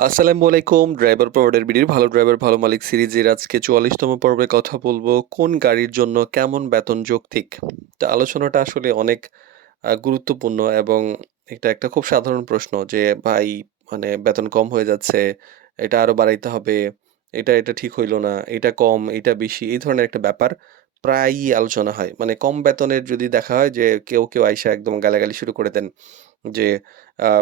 আসসালামু আলাইকুম। ড্রাইভার পাওয়ারের বিডির ভালো ড্রাইভার ভালো মালিক সিরিজের আজকে ৪৪তম পর্বে কথা বলবো কোন গাড়ির জন্য কেমন বেতন যৌক্তিক। তো আলোচনাটা আসলে অনেক গুরুত্বপূর্ণ এবং এটা একটা খুব সাধারণ প্রশ্ন যে ভাই মানে বেতন কম হয়ে যাচ্ছে, এটা আরো বাড়াইতে হবে, এটা ঠিক হইল না, এটা কম, এটা বেশি এই ধরনের একটা ব্যাপার প্রায়ই আলোচনা হয়। মানে কম বেতনের যদি দেখা হয় যে কেউ আইসা একদম গালাগালি শুরু করে দেন। যে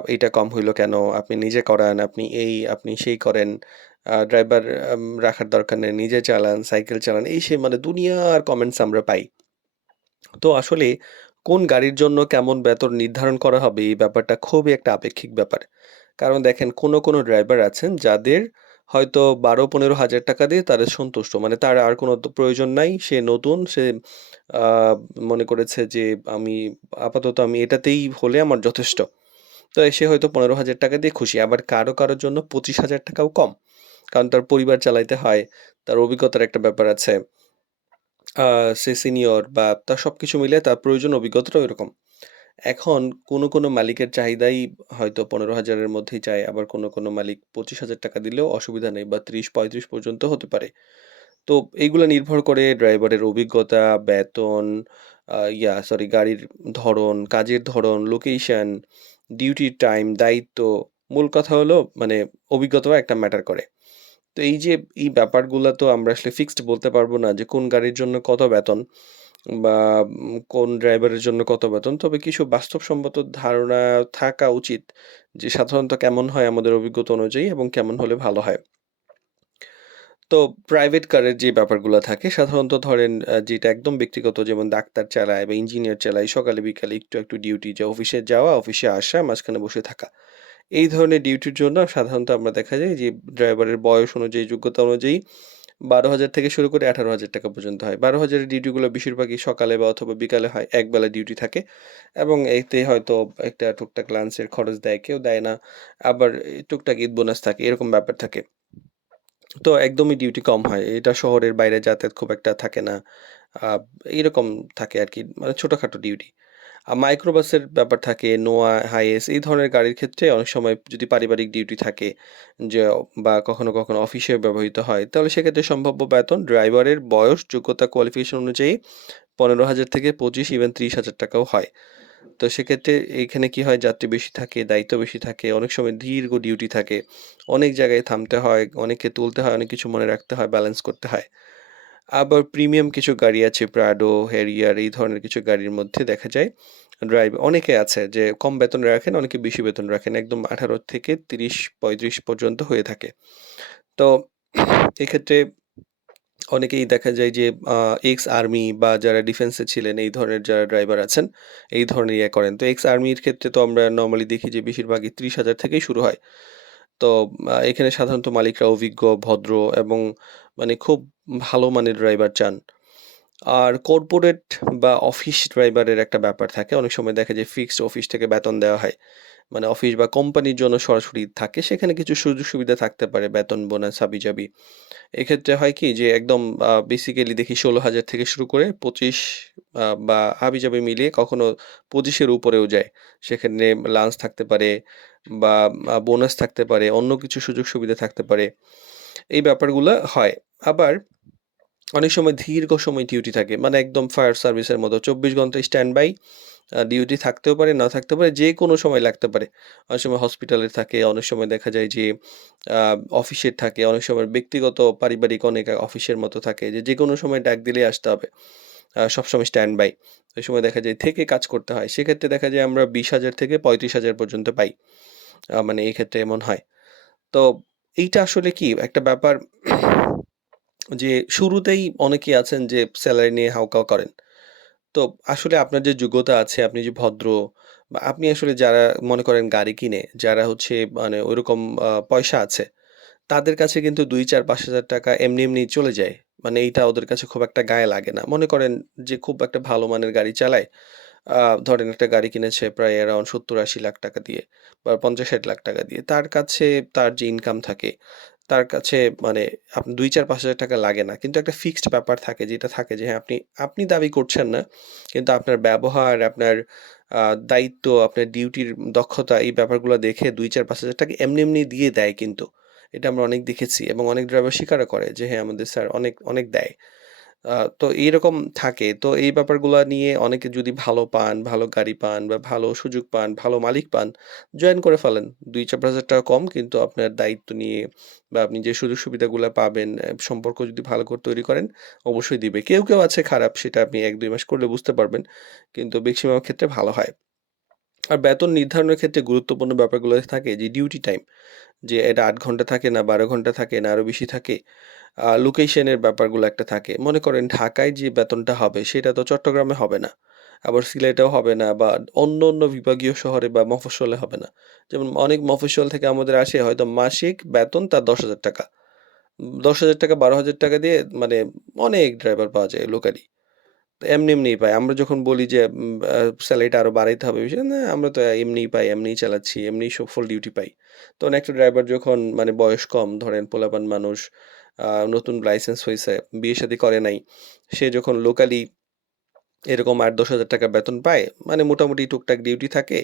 এইটা কম হইলো কেন? আপনি নিজে করান, আপনি এই, আপনি সেই করেন। ড্রাইভার রাখার দরকার নেই, নিজে চালান, সাইকেল চালান। এই সেই মানে দুনিয়ার কমেন্টস আমরা পাই। তো আসলে কোন গাড়ির জন্য কেমন বেতন নির্ধারণ করা হবে এই ব্যাপারটা খুবই একটা আপেক্ষিক ব্যাপার। কারণ দেখেন কোনো ড্রাইভার আছেন যাদের হয়তো ১২-১৫ হাজার টাকা দিয়ে তারা সন্তুষ্ট। মানে তার আর কোনো প্রয়োজন নাই। সে নতুন, সে আ মনে করেছে যে আপাতত আমি এটাতেই হলে আমার যথেষ্ট। তো সে হয়তো ১৫,০০০ টাকা দিয়ে খুশি। আবার কারো জন্য ২৫,০০০ টাকাও কম। কারণ তার পরিবার চালাইতে হয়, তার অভিজ্ঞতার একটা ব্যাপার আছে। আ সে সিনিয়র বা তার সবকিছু মিলিয়ে তার প্রয়োজন অভিজ্ঞতাটাও এরকম। এখন কোনো মালিকের চাহিদাই হয়তো ১৫,০০০ এর মধ্যেই চায়। আবার কোনো মালিক ২৫,০০০ টাকা দিলেও অসুবিধা নেই বা ৩০-৩৫ পর্যন্ত হতে পারে। তো এইগুলা নির্ভর করে ড্রাইভারের অভিজ্ঞতা, বেতন, গাড়ির ধরন, কাজের ধরন, লোকেশন, ডিউটির টাইম, দায়িত্ব। মূল কথা হলো মানে অভিজ্ঞতাও একটা ম্যাটার করে। তো এই যে এই ব্যাপারগুলা তো আমরা আসলে ফিক্সড বলতে পারব না যে কোন গাড়ির জন্য কত বেতন বা কোন ড্রাইভারের জন্য কত বেতন। তবে কিছু বাস্তবসম্মত ধারণা থাকা উচিত যে সাধারণত কেমন হয় আমাদের অভিজ্ঞতা অনুযায়ী এবং কেমন হলে ভালো হয়। তো প্রাইভেট কারের যে ব্যাপারগুলা থাকে সাধারণত ধরেন যেটা একদম ব্যক্তিগত যেমন ডাক্তার চালায় বা ইঞ্জিনিয়ার চালায় সকালে বিকালে একটু ডিউটি যে অফিসে যাওয়া, অফিসে আসা, মাঝখানে বসে থাকা। এই ধরনের ডিউটির জন্য সাধারণত আমরা দেখা যায় যে ড্রাইভারের বয়স অনুযায়ী, যোগ্যতা অনুযায়ী ১২,০০০ থেকে শুরু করে ৳১৮,০০০ পর্যন্ত হয়। ১২,০০০ এর ডিউটিগুলো বেশিরভাগই সকালে বা অথবা বিকালে হয়। একবেলা ডিউটি থাকে এবং এতে হয়তো একটা টুকটাক লাঞ্চের খরচ দেয়, কেউ দেয় না। আবার টুকটাক ঈদ বোনাস থাকে, এরকম ব্যাপার থাকে। তো একদমই ডিউটি কম হয়। এটা শহরের বাইরে যাতায়াত খুব একটা থাকে না। আ এরকম থাকে আরকি। মানে ছোটখাটো ডিউটি। মাইক্রোবাসের ব্যাপার থাকে, নোয়া, হাইএস এই ধরনের গাড়ির ক্ষেত্রে অনেক সময় যদি পারিবারিক ডিউটি থাকে যে বা কখনো অফিসে ব্যবহৃত হয়, তাহলে সেক্ষেত্রে সম্ভাব্য বেতন ড্রাইভারের বয়স, যোগ্যতা, কোয়ালিফিকেশন অনুযায়ী ১৫,০০০ থেকে ২৫ ইভেন ৳৩০,০০০ ও হয়। তো সেক্ষেত্রে এইখানে কি হয় যাত্রী বেশি থাকে, দায়িত্ব বেশি থাকে, অনেক সময় দীর্ঘ ডিউটি থাকে। অনেক জায়গায় থামতে হয়, অনেককে তুলতে হয়, অনেক কিছু মনে রাখতে হয়, ব্যালেন্স করতে হয়। আবার প্রিমিয়াম কিছু গাড়ি আছে প্রাডো, হ্যারিয়ার এই ধরনের কিছু গাড়ির মধ্যে দেখা যায় অনেকে আছে যে কম বেতন রাখেন, অনেকে বেশি বেতন রাখেন। একদম ১৮ থেকে ৩০-৩৫ পর্যন্ত হয়ে থাকে। তো এক্ষেত্রে অনেকেই দেখা যায় যে আ এক্স আর্মি বা যারা ডিফেন্সে ছিলেন এই ধরনের যারা ড্রাইভার আছেন, এই ধরনের করেন। তো এক্স আর্মির ক্ষেত্রে তো আমরা নরমালি দেখি যে বেশিরভাগই ৩০,০০০ থেকেই শুরু হয়। তো এখানে সাধারণত মালিকরা অভিজ্ঞ, ভদ্র এবং মানে খুব ভালো মানের ড্রাইভার চান। আর কর্পোরেট বা অফিস ড্রাইভারের একটা ব্যাপার থাকে। অনেক সময় দেখা যায় ফিক্সড অফিস থেকে বেতন দেওয়া হয়। মানে অফিস বা কোম্পানির জন্য সরাসরি থাকে। সেখানে কিছু সুযোগ সুবিধা থাকতে পারে, বেতন, বোনাস, হাবিজাবি। এক্ষেত্রে হয় কি যে একদম বেসিক্যালি দেখি ১৬,০০০ থেকে শুরু করে ২৫ বা হাবিজাবি মিলিয়ে কখনো ২৫ এর উপরেও যায়। সেখানে লাঞ্চ থাকতে পারে বা বোনাস থাকতে পারে, অন্য কিছু সুযোগ সুবিধা থাকতে পারে। এই ব্যাপারগুলা হয়। আবার অনেক সময় দীর্ঘ সময় ডিউটি থাকে। মানে একদম ফায়ার সার্ভিসের মতো ২৪ ঘন্টা স্ট্যান্ড বাই ডিউটি থাকতেও পারে, না থাকতেও পারে, যেকোনো সময় লাগতে পারে। অনেক সময় হসপিটালে থাকে, অনেক সময় দেখা যায় যে আ অফিসের থাকে, অনেক সময় ব্যক্তিগত পারিবারিক অনেক অফিসের মতো থাকে যে, যেকোনো সময় ডাক দিলেই আসতে হবে। সবসময় স্ট্যান্ড বাই। ওই সময় দেখা যায় থেকে কাজ করতে হয়। সেক্ষেত্রে দেখা যায় আমরা ২০,০০০ থেকে ৩৫,০০০ পর্যন্ত পাই। মানে এই ক্ষেত্রে এমন হয়। তো এইটা আসলে কি একটা ব্যাপার যে শুরুতেই অনেকেই আছেন যে সেলারি নিয়ে হাউকাউ করেন। তো আসলে আপনার যে যোগ্যতা আছে, আপনি যে ভদ্র বা আপনি আসলে যারা মনে করেন গাড়ি কিনে, যারা হচ্ছে মানে ঐরকম পয়সা আছে, তাদের কাছে কিন্তু ২, ৪, ৳৫,০০০ এমনি চলে যায়। মানে এইটা ওদের কাছে খুব একটা গায়ে লাগে না। মনে করেন যে খুব একটা ভালো মানের গাড়ি চালায়। আ ধরেন একটা গাড়ি কিনেছে প্রায় অ্যারাউন্ড ৭০-৮০ লাখ টাকা দিয়ে বা ৫০-৬০ লাখ টাকা দিয়ে। তার কাছে তার যে ইনকাম থাকে, তার কাছে মানে ২, ৪, ৳৫,০০০ লাগে না। কিন্তু একটা ফিক্সড ব্যাপার থাকে যেটা থাকে যে হ্যাঁ, আপনি দাবি করছেন না। কিন্তু আপনার ব্যবহার, আপনার আ দায়িত্ব, আপনার ডিউটির দক্ষতা এই ব্যাপারগুলা দেখে ২, ৪, ৳৫,০০০ এমনি দিয়ে দেয় কিন্তু। এটা আমরা অনেক দেখেছি এবং অনেক ড্রাইভার স্বীকারও করে যে হ্যাঁ, আমাদের স্যার অনেক দেয়। তো এইরকম থাকে। তো এই ব্যাপারগুলা নিয়ে অনেকে যদি ভালো পান, ভালো গাড়ি পান বা ভালো সুযোগ পান, ভালো মালিক পান, জয়েন করে ফেলেন। ৳২, ৪, ৳৫,০০০ কম কিন্তু আপনার দায়িত্ব নিয়ে বা আপনি যে সুযোগ সুবিধাগুলা পাবেন, সম্পর্ক যদি ভালো করে তৈরি করেন, অবশ্যই দিবে। কেউ আছে খারাপ সেটা আপনি ১-২ মাস করলে বুঝতে পারবেন। কিন্তু মেক্সিমাম ক্ষেত্রে ভালো হয়। আর বেতন নির্ধারণের ক্ষেত্রে গুরুত্বপূর্ণ ব্যাপারগুলো থাকে যে ডিউটি টাইম। যে এটা ৮ ঘন্টা থাকে না ১২ ঘন্টা থাকে না আরো বেশি থাকে। লোকেশনের ব্যাপারগুলো একটা থাকে। মনে করেন ঢাকায় যে বেতনটা হবে সেটা তো চট্টগ্রামে হবে না। আবার সিলেটেও হবে না বা অন্য বিভাগীয় শহরে বা মফস্বলে হবে না। যেমন অনেক মফস্বল থেকে আমাদের আসে হয়তো মাসিক বেতন তার ৳১০,০০০ ৳১০,০০০ ৳১২,০০০ দিয়ে মানে অনেক ড্রাইভার পাওয়া যায় লোকালি। তো এমনিই পাই। আমরা যখন বলি যে সেলারিটা আরো বাড়াইতে হবে বেশি, না আমরা তো এমনিই পাই, এমনিই চালাচ্ছি, এমনিই ফুল ডিউটি পাই। তখন একটা ড্রাইভার যখন মানে বয়স কম ধরেন পোলাপান মানুষ, নতুন লাইসেন্স হইছে, বিয়ে-শাদী করে নাই। সে যখন লোকালি এরকম ৮-১০,০০০ বেতন পায়, মানে মোটামুটি টুকটাক ডিউটি থাকে।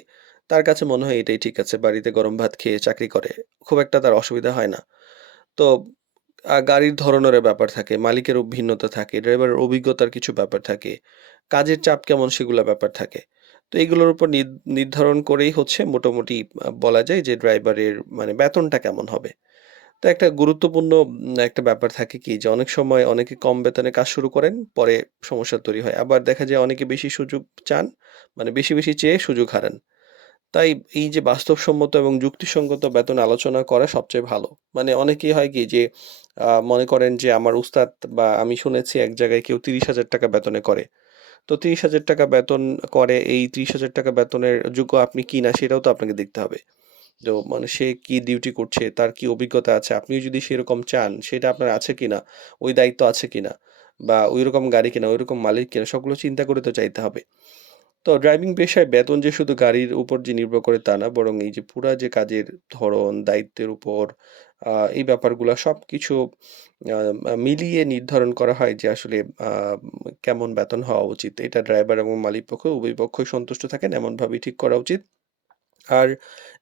তার কাছে মনে হয় এটাই ঠিক আছে। বাড়িতে গরম ভাত খেয়ে চাকরি করে। খুব একটা তার অসুবিধা হয় না। তো গাড়ির ধরনেরও ব্যাপার থাকে, মালিকেরও ভিন্নতা থাকে, ড্রাইভারের অভিজ্ঞতার কিছু ব্যাপার থাকে, কাজের চাপ কেমন সেগুলা ব্যাপার থাকে। তো এগুলোর উপর নির্ধারণ করেই হচ্ছে মোটামুটি বলা যায় যে ড্রাইভারের মানে বেতনটা কেমন হবে। তো একটা গুরুত্বপূর্ণ একটা ব্যাপার থাকে কি যে অনেক সময় অনেকে কম বেতনে কাজ শুরু করেন, পরে সমস্যা তৈরি হয়। আবার দেখা যায় অনেকে বেশি সুযোগ চান, মানে বেশি চেয়ে সুযোগ হারান। তাই এই যে বাস্তবসম্মত এবং যুক্তিসঙ্গত বেতন আলোচনা করা সবচেয়ে ভালো। মানে অনেকেই হয় কি যে মনে করেন যে আমার উস্তাদ বা আমি শুনেছি এক জায়গায় কেউ ৳৩০,০০০ বেতনে করে। তো ৳৩০,০০০ বেতন করে, এই ৳৩০,০০০ বেতনের যোগ্য আপনি কিনা সেটাও তো আপনাকে দেখতে হবে। তো মানে সে কি ডিউটি করছে, তার কি অভিজ্ঞতা আছে, আপনিও যদি সেরকম চান সেটা আপনার আছে কিনা, ওই দায়িত্ব আছে কিনা বা ঐরকম গাড়ি কিনা, ঐরকম মালিক কিনা সবগুলো চিন্তা করে তো চাইতে হবে। তো ড্রাইভিং পেশায় বেতন যে শুধু গাড়ির উপর যে নির্ভর করে তা না, বরং এই যে পুরা যে কাজের ধরন, দায়িত্বের উপর এই ব্যাপারগুলা সবকিছু আ আ মিলিয়ে নির্ধারণ করা হয় যে আসলে আ কেমন বেতন হওয়া উচিত। এটা ড্রাইভার এবং মালিক পক্ষ উভয় পক্ষই সন্তুষ্ট থাকেন এমনভাবেই ঠিক করা উচিত। আর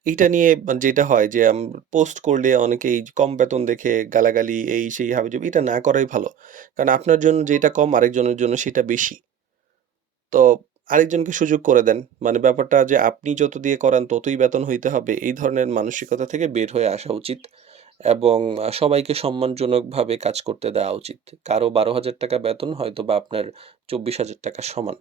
এইটা নিয়ে যেটা হয় যে পোস্ট করলে অনেকে এই কম বেতন দেখে গালাগালি এই সেই হাবিজাবি এটা না করাই ভালো। কারণ আপনার জন্য যেটা কম আরেকজনের জন্য সেটা বেশি। তো আরেকজনকে সুযোগ করে দেন। মানে ব্যাপারটা যে আপনি যত দিয়ে করান ততই বেতন হইতে হবে এই ধরনের মানসিকতা থেকে বের হয়ে আসা উচিত এবং সবাইকে সম্মানজনকভাবে কাজ করতে দেওয়া উচিত। কারো ৳১২,০০০ বেতন হয়তোবা আপনার ৳২৪,০০০ সমান।